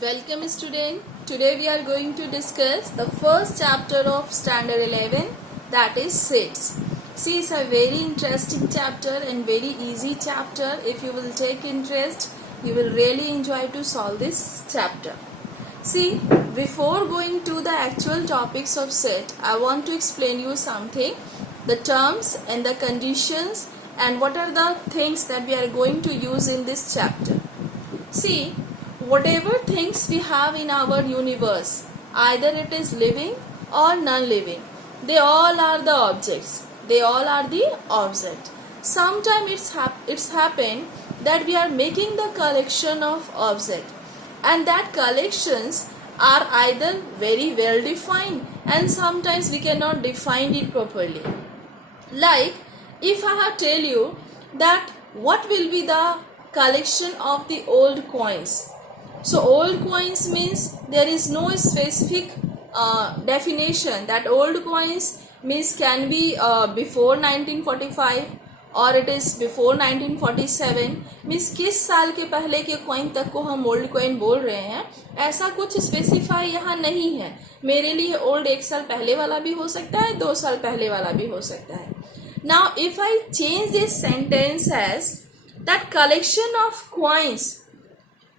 Welcome student. Today we are going to discuss the first chapter of standard 11, that is sets. See, it's a very interesting chapter and very easy chapter. If you will take interest, you will really enjoy to solve this chapter. See, before going to the actual topics of set, I want to explain you something, the terms and the conditions and what are the things that we are going to use in this chapter. See, whatever things we have in our universe, either it is living or non-living, they all are the objects. They all are the object. Sometimes it's happened that we are making the collection of object, and that collections are either very well defined and sometimes we cannot define it properly. Like if I have tell you that what will be the collection of the old coins. So old coins means there is no specific definition that old coins means can be before 1945 और it is before 1947 means किस साल के पहले के coin तक को हम old coin बोल रहे हैं, ऐसा कुछ स्पेसिफाई यहाँ नहीं है. मेरे लिए ओल्ड 1 साल पहले वाला भी हो सकता है, 2 साल पहले वाला भी हो सकता है. Now if I change this sentence as that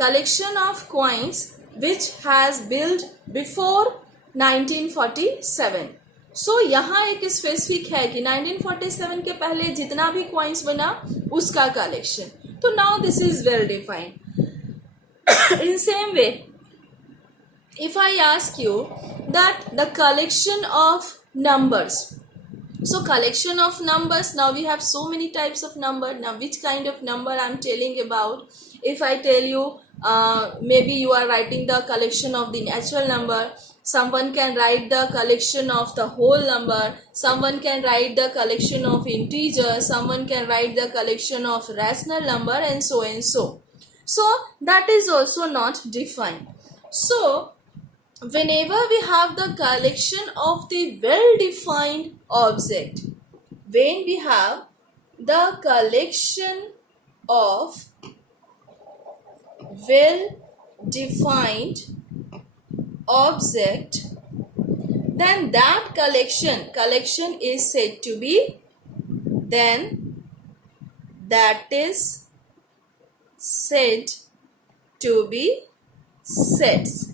collection of coins which has built before 1947. So यहाँ एक स्पेसिफिक है कि 1947 के पहले जितना भी कॉइन्स बना उसका कलेक्शन. तो now this is well defined. In same way if I ask you that the collection of numbers, so collection of numbers, now we have so many types of number. Now which kind of number I'm telling about? If I tell you maybe you are writing the collection of the natural number, someone can write the collection of the whole number, someone can write the collection of integer, someone can write the collection of rational number, and so and so. So that is also not defined. So whenever we have the collection of the well-defined object, when we have the collection of well-defined object, then that collection is said to be, then that is said to be sets.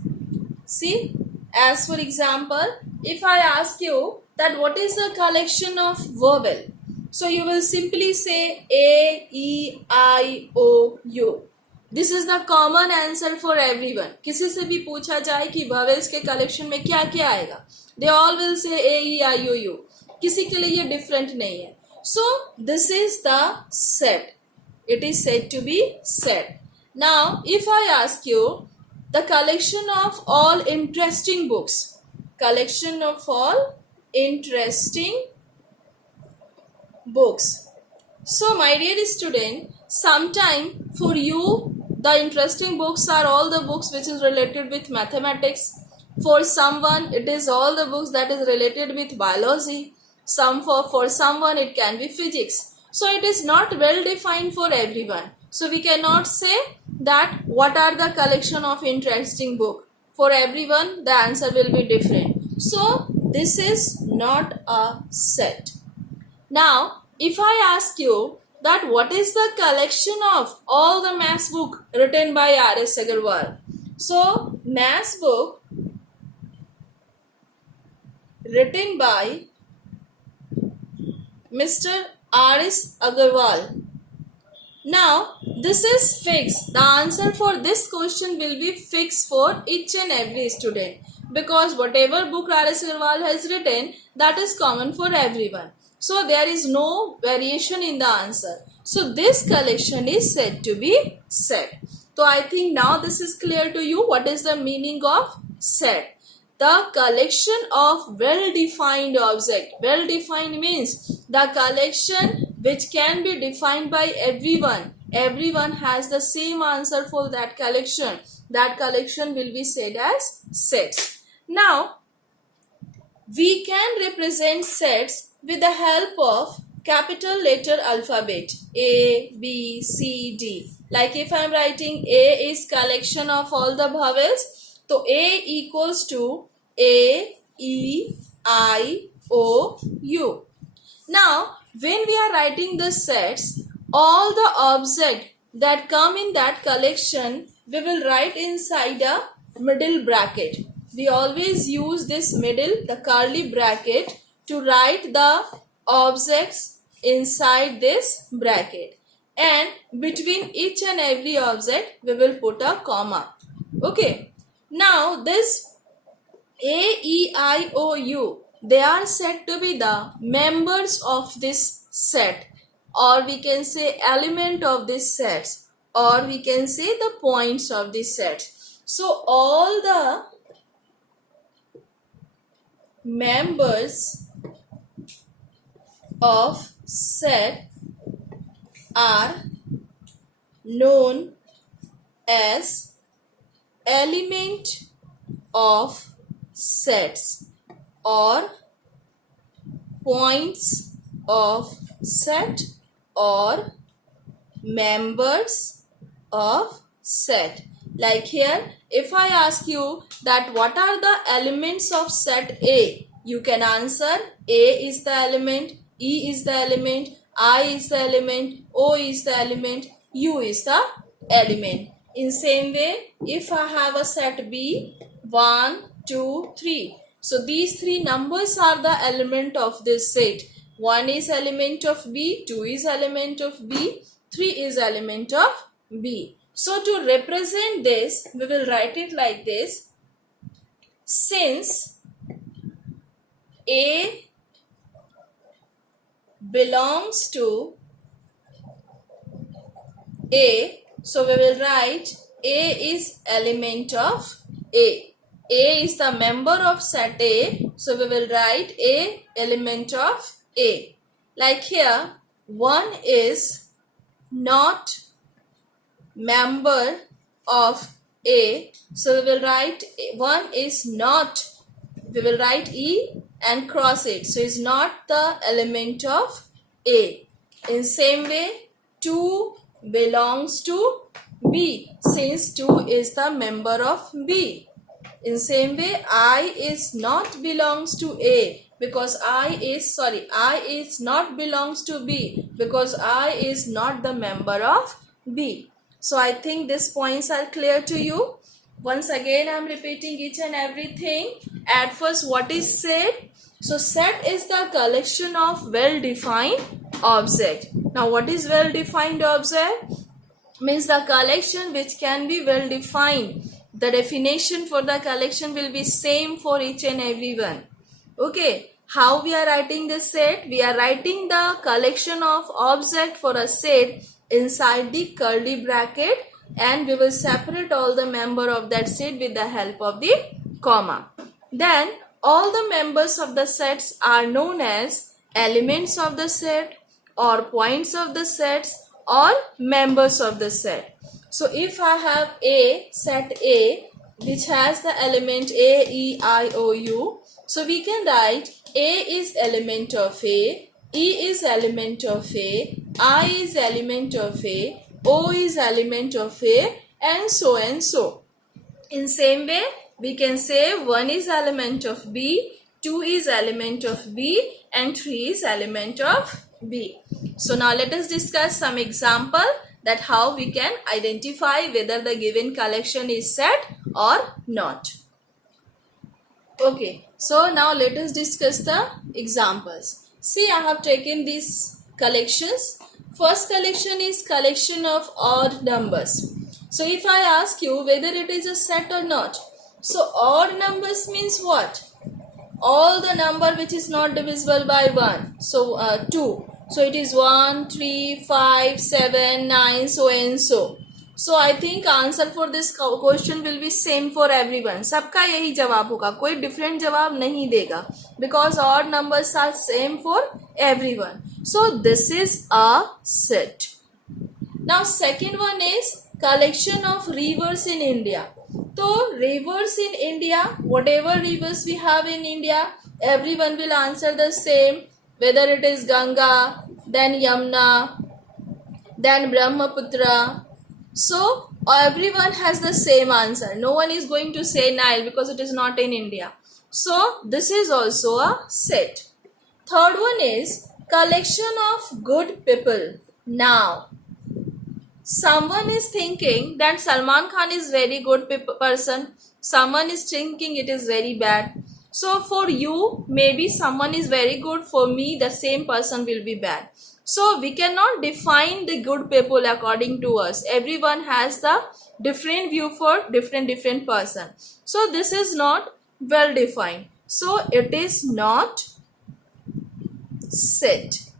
See, as for example, if I ask you that what is the collection of vowel, so you will simply say A, E, I, O, U. This is the common answer for everyone. किसी से भी पूछा जाए कि vowels के collection में क्या क्या आएगा, they all will say A, E, I, O, U. किसी के लिए ये different नहीं है. So this is the set. It is said to be set. Now if I ask you the collection of all interesting books, collection of all interesting books. So my dear student, sometime for you the interesting books are all the books which is related with mathematics. For someone it is all the books that is related with biology. For someone it can be physics. So it is not well defined for everyone. So we cannot say that what are the collection of interesting book. For everyone the answer will be different. So this is not a set. Now if I ask you that what is the collection of all the maths book written by R.S. Agarwal. So maths book written by Mr. R.S. Agarwal. Now this is fixed. The answer for this question will be fixed for each and every student, because whatever book R.S. Agarwal has written, that is common for everyone. So there is no variation in the answer. So this collection is said to be set. So I think now this is clear to you what is the meaning of set. The collection of well-defined object. Well-defined means the collection which can be defined by everyone. Everyone has the same answer for that collection. That collection will be said as sets. Now we can represent sets with the help of capital letter alphabet A, B, C, D. Like if I am writing A is collection of all the vowels, so A equals to A, E, I, O, U. Now, when we are writing the sets, all the objects that come in that collection, we will write inside a middle bracket. We always use this middle, the curly bracket, to write the objects inside this bracket. And between each and every object, we will put a comma. Okay. Now, this A, E, I, O, U, they are said to be the members of this set, or we can say element of this set, or we can say the points of this set. So all the members of set are known as element of sets or points of set or members of set. Like here, if I ask you that what are the elements of set A, you can answer A is the element, E is the element, I is the element, O is the element, U is the element. In same way, if I have a set B, 1, 2, 3. So these three numbers are the element of this set. 1 is element of B, 2 is element of B, 3 is element of B. So to represent this, we will write it like this. Since A belongs to A, so we will write A is element of A. A is the member of set A, so we will write A element of A. Like here, 1 is not member of A, so we will write 1 is not, we will write E and cross it, so it's not the element of A. In same way, 2 belongs to B, since 2 is the member of B. In same way, I is not belongs to A, because I is not belongs to B, because I is not the member of B. So I think these points are clear to you. Once again, I am repeating each and everything. At first, what is set? So set is the collection of well-defined object. Now, what is well-defined object? Means the collection which can be well-defined. The definition for the collection will be same for each and every one. Okay. How we are writing this set? We are writing the collection of object for a set inside the curly bracket, and we will separate all the member of that set with the help of the comma. Then all the members of the sets are known as elements of the set or points of the sets or members of the set. So if I have A, set A, which has the element A, E, I, O, U, so we can write A is element of A, E is element of A, I is element of A, O is element of A, and so and so. In same way, we can say 1 is element of B, 2 is element of B, and 3 is element of B. So now let us discuss some example that how we can identify whether the given collection is set or not. Okay, so now let us discuss the examples. See, I have taken these collections. First collection is collection of odd numbers. So if I ask you whether it is a set or not, so odd numbers means what? All the number which is not divisible by 1. So 2. So it is 1, 3, 5, 7, 9, so and so. So I think answer for this question will be same for everyone. सबका यही जवाब होगा, कोई different जवाब नहीं देगा, because odd numbers are same for everyone. So this is a set. Now second one is collection of rivers in India. So rivers in India, whatever rivers we have in India, everyone will answer the same. Whether it is Ganga, then Yamuna, then Brahmaputra, So everyone has the same answer. No one is going to say Nile because it is not in India. So this is also a set. Third one is collection of good people. Now, someone is thinking that Salman Khan is very good person. Someone is thinking it is very bad. So for you, maybe someone is very good. For me, the same person will be bad. So we cannot define the good people according to us. Everyone has the different view for different person. So this is not well defined. So it is not set.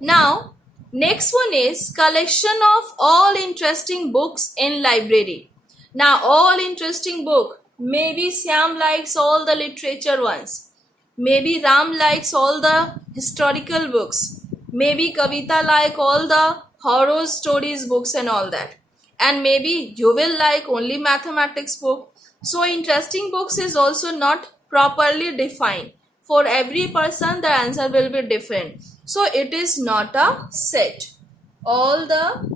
Now, next one is collection of all interesting books in library. Now, all interesting book. Maybe Syam likes all the literature ones. Maybe Ram likes all the historical books. Maybe Kavita like all the horror stories books and all that. And maybe you will like only mathematics book. So interesting books is also not properly defined. For every person the answer will be different. So it is not a set. All the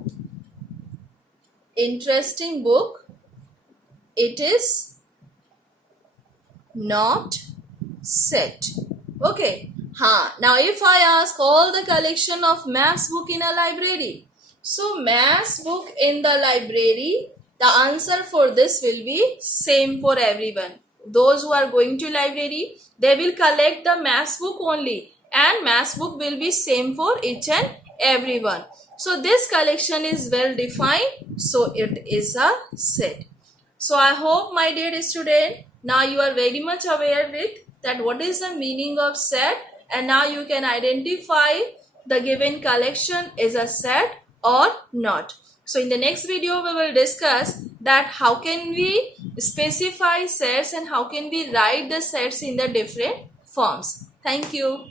interesting book, it is not set. Okay. Now if I ask all the collection of maths book in a library. So maths book in the library, the answer for this will be same for everyone. Those who are going to library, they will collect the maths book only. And maths book will be same for each and everyone. So this collection is well defined. So it is a set. So I hope my dear student, now you are very much aware with that what is the meaning of set, and now you can identify the given collection is a set or not. So in the next video we will discuss that how can we specify sets and how can we write the sets in the different forms. Thank you.